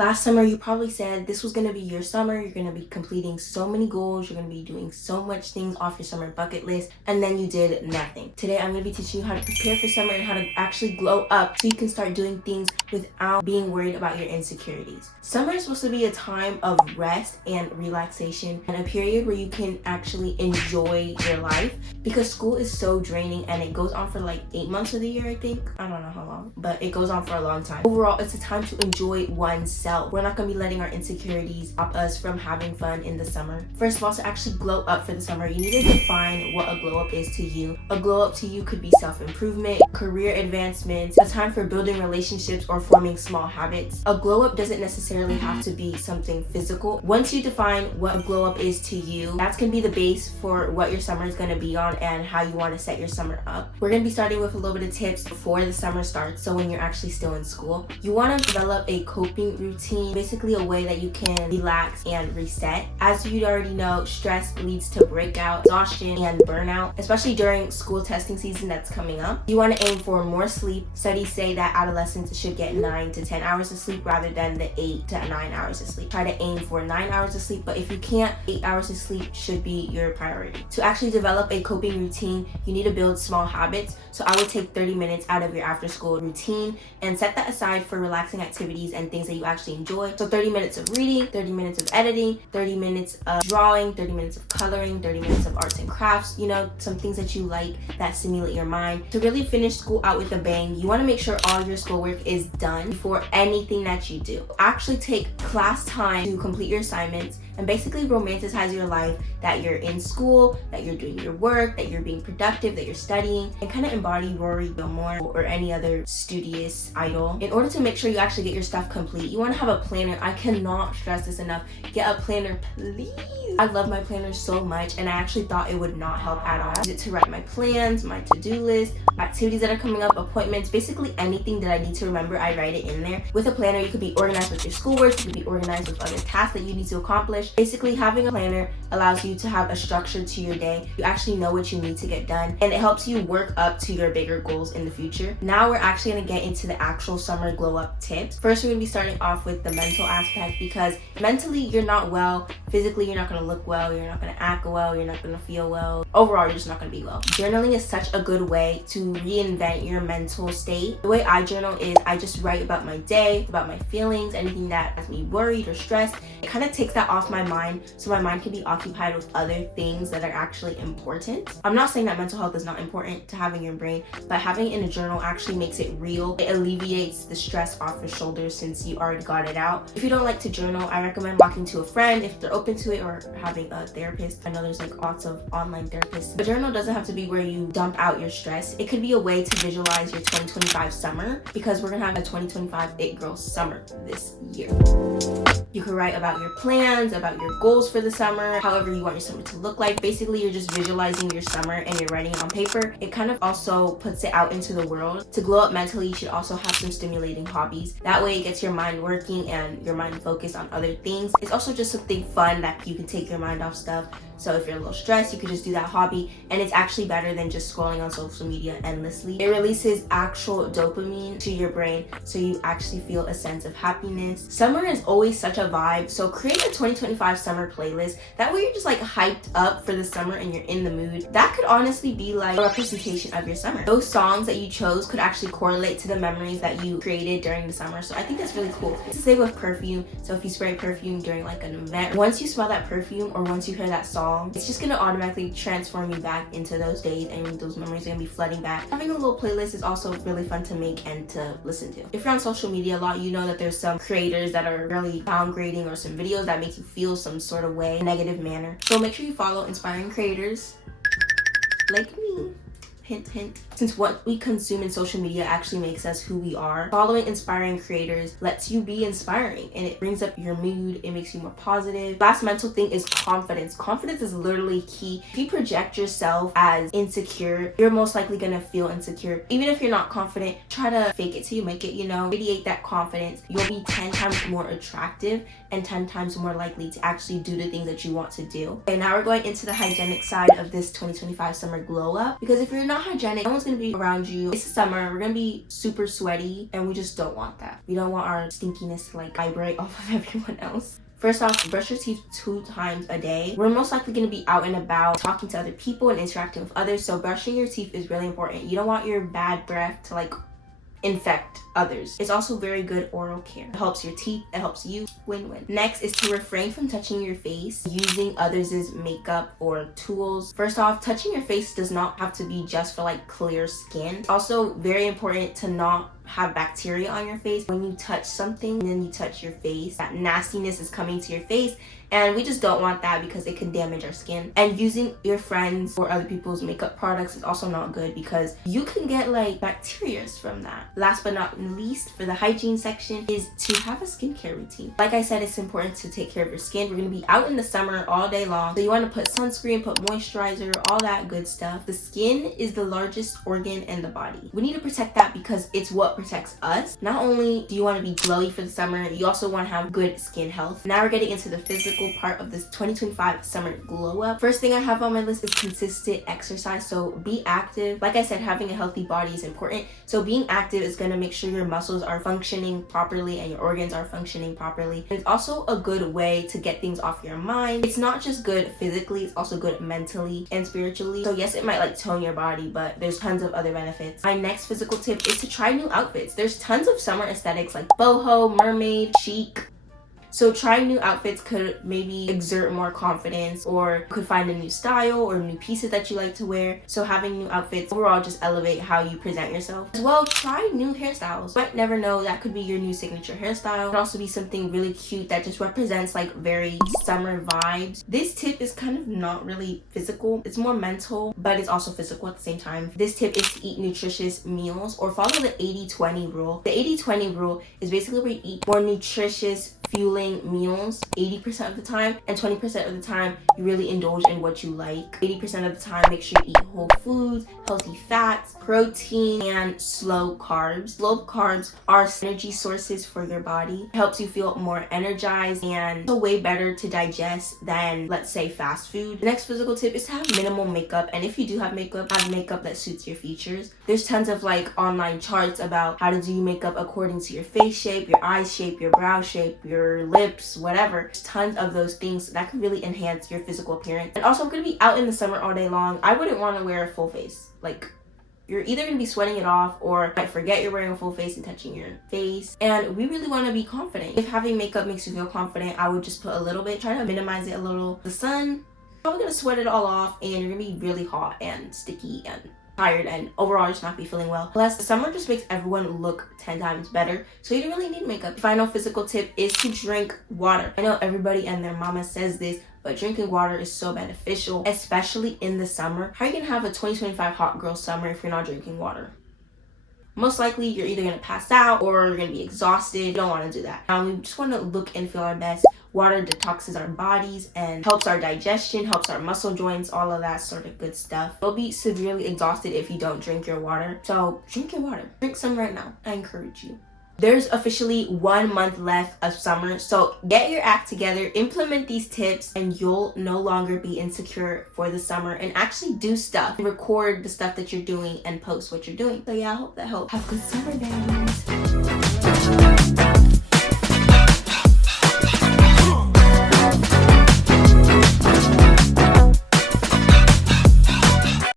Last summer, you probably said this was gonna be your summer. You're gonna be completing so many goals. You're gonna be doing so much things off your summer bucket list, and then you did nothing. Today, I'm gonna be teaching you how to prepare for summer and how to actually glow up so you can start doing things without being worried about your insecurities. Summer is supposed to be a time of rest and relaxation and a period where you can actually enjoy your life, because school is so draining and it goes on for like 8 months of the year, I think. I don't know how long, but it goes on for a long time. Overall, it's a time to enjoy oneself. We're not gonna be letting our insecurities stop us from having fun in the summer. First of all, to actually glow up for the summer, you need to define what a glow up is to you. A glow up to you could be self-improvement, career advancements, a time for building relationships or forming small habits. A glow up doesn't necessarily have to be something physical. Once you define what a glow up is to you, that's gonna be the base for what your summer is gonna be on and how you want to set your summer up. We're gonna be starting with a little bit of tips before the summer starts, so when you're actually still in school. You want to develop a coping routine, basically a way that you can relax and reset. As you already know, stress leads to breakout, exhaustion, and burnout, especially during school testing season that's coming up. You want to aim for more sleep. Studies say that adolescents should get 9 to 10 hours of sleep rather than the 8 to 9 hours of sleep. Try to aim for 9 hours of sleep, but if you can't, 8 hours of sleep should be your priority. To actually develop a coping routine, you need to build small habits. So I would take 30 minutes out of your after school routine and set that aside for relaxing activities and things that you actually enjoy. So 30 minutes of reading, 30 minutes of editing, 30 minutes of drawing, 30 minutes of coloring, 30 minutes of arts and crafts, you know, some things that you like that stimulate your mind. To really finish school out with a bang, you want to make sure all your schoolwork is done before anything that you do. Actually take class time to complete your assignments and basically romanticize your life, that you're in school, that you're doing your work, that you're being productive, that you're studying, and kind of embody Rory Gilmore or any other studious idol. In order to make sure you actually get your stuff complete, you want to have a planner. I cannot stress this enough. Get a planner, please. I love my planner so much, and I actually thought it would not help at all. I use it to write my plans, my to-do list, activities that are coming up, appointments, basically anything that I need to remember, I write it in there. With a planner, you could be organized with your schoolwork, you could be organized with other tasks that you need to accomplish. Basically, having a planner allows you to have a structure to your day. You actually know what you need to get done, and it helps you work up to your bigger goals in the future. Now we're actually going to get into the actual summer glow up tips. First, we're going to be starting off with the mental aspect, because mentally you're not well, physically you're not going to look well, you're not going to act well, you're not going to feel well. Overall, you're just not going to be well. Journaling is such a good way to reinvent your mental state. The way I journal is I just write about my day, about my feelings, anything that has me worried or stressed. It kind of takes that off my mind, so my mind can be occupied with other things that are actually important. I'm not saying that mental health is not important to having your brain, but having it in a journal actually makes it real. It alleviates the stress off your shoulders since you already got it out. If you don't like to journal, I recommend talking to a friend if they're open to it, or having a therapist. I know there's like lots of online therapists. The journal doesn't have to be where you dump out your stress. It could be a way to visualize your 2025 summer, because we're gonna have a 2025 It Girl summer this year. You can write about your plans, about your goals for the summer, however you want your summer to look like. Basically, you're just visualizing your summer and you're writing it on paper. It kind of also puts it out into the world. To glow up mentally, you should also have some stimulating hobbies. That way it gets your mind working and your mind focused on other things. It's also just something fun that you can take your mind off stuff. So if you're a little stressed, you could just do that hobby, and it's actually better than just scrolling on social media endlessly. It releases actual dopamine to your brain, so you actually feel a sense of happiness. Summer is always such a vibe, so create a 2025 summer playlist. That way you're just like hyped up for the summer and you're in the mood. That could honestly be like a representation of your summer. Those songs that you chose could actually correlate to the memories that you created during the summer, so I think that's really cool. It's the same with perfume. So if you spray perfume during like an event, once you smell that perfume or once you hear that song, it's just gonna automatically transform you back into those days, and those memories are gonna be flooding back. Having a little playlist is also really fun to make and to listen to. If you're on social media a lot, you know that there's some creators that are really downgrading, or some videos that make you feel some sort of way, negative manner. So make sure you follow inspiring creators like me. Hint, hint. Since what we consume in social media actually makes us who we are, following inspiring creators lets you be inspiring, and it brings up your mood. It makes you more positive. Last mental thing is confidence. Confidence is literally key. If you project yourself as insecure, you're most likely gonna feel insecure. Even if you're not confident, try to fake it till you make it, you know? Radiate that confidence. You'll be 10 times more attractive and 10 times more likely to actually do the things that you want to do. And now we're going into the hygienic side of this 2025 summer glow up, because if you're not not hygienic. No one's gonna be around you. It's summer. We're gonna be super sweaty, and we just don't want that. We don't want our stinkiness to like vibrate off of everyone else. First off, brush your teeth 2 times a day. We're most likely going to be out and about talking to other people and interacting with others, so brushing your teeth is really important. You don't want your bad breath to like infect others. It's also very good oral care. It helps your teeth, it helps you. Win-win. Next is to refrain from touching your face using others' makeup or tools. First off, touching your face does not have to be just for like clear skin. It's also very important to not have bacteria on your face. When you touch something and then you touch your face, that nastiness is coming to your face, and we just don't want that because it can damage our skin. And using your friends or other people's makeup products is also not good because you can get like bacteria from that. Last but not least, for the hygiene section, is to have a skincare routine. Like I said, it's important to take care of your skin. We're gonna be out in the summer all day long, so you want to put sunscreen, put moisturizer, all that good stuff. The skin is the largest organ in the body. We need to protect that because it's what protects us. Not only do you want to be glowy for the summer, you also want to have good skin health. Now we're getting into the physical part of this 2025 summer glow up. First thing I have on my list is consistent exercise. So be active. Like I said, having a healthy body is important. So being active is going to make sure your muscles are functioning properly and your organs are functioning properly. And it's also a good way to get things off your mind. It's not just good physically, it's also good mentally and spiritually. So yes, it might like tone your body, but there's tons of other benefits. My next physical tip is to try new outfits. There's tons of summer aesthetics like boho, mermaid, chic. So trying new outfits could maybe exert more confidence, or could find a new style or new pieces that you like to wear. So having new outfits overall just elevate how you present yourself. As well, try new hairstyles. You might never know, that could be your new signature hairstyle. It could also be something really cute that just represents like very summer vibes. This tip is kind of not really physical. It's more mental, but it's also physical at the same time. This tip is to eat nutritious meals or follow the 80-20 rule. The 80-20 rule is basically where you eat more nutritious, fueling meals 80% of the time, and 20% of the time you really indulge in what you like. 80% of the time, make sure you eat whole foods, healthy fats, protein, and slow carbs. Slow carbs are energy sources for your body. It helps you feel more energized and it's way better to digest than, let's say, fast food. The next physical tip is to have minimal makeup, and if you do have makeup that suits your features. There's tons of like online charts about how to do makeup according to your face shape, your eye shape, your brow shape, your lips, whatever. There's tons of those things that can really enhance your physical appearance. And also, I'm gonna be out in the summer all day long. I wouldn't want to wear a full face. Like, you're either gonna be sweating it off or might forget you're wearing a full face and touching your face. And we really want to be confident. If having makeup makes you feel confident, I would just put a little bit, try to minimize it a little. The sun, probably gonna sweat it all off, and you're gonna be really hot and sticky and tired and overall just not be feeling well. Plus, the summer just makes everyone look 10 times better, so you don't really need makeup. Final physical tip is to drink water. I know everybody and their mama says this, but drinking water is so beneficial, especially in the summer. How are you gonna have a 2025 hot girl summer if you're not drinking water? Most likely you're either gonna pass out or you're gonna be exhausted. You don't want to do that. We just want to look and feel our best. Water detoxes our bodies and helps our digestion, helps our muscle joints, all of that sort of good stuff. You'll be severely exhausted if you don't drink your water. So drink your water. Drink some right now. I encourage you. There's officially 1 month left of summer, so get your act together, implement these tips, and you'll no longer be insecure for the summer and actually do stuff. Record the stuff that you're doing and post what you're doing. So yeah, I hope that helps. Have a good summer, guys.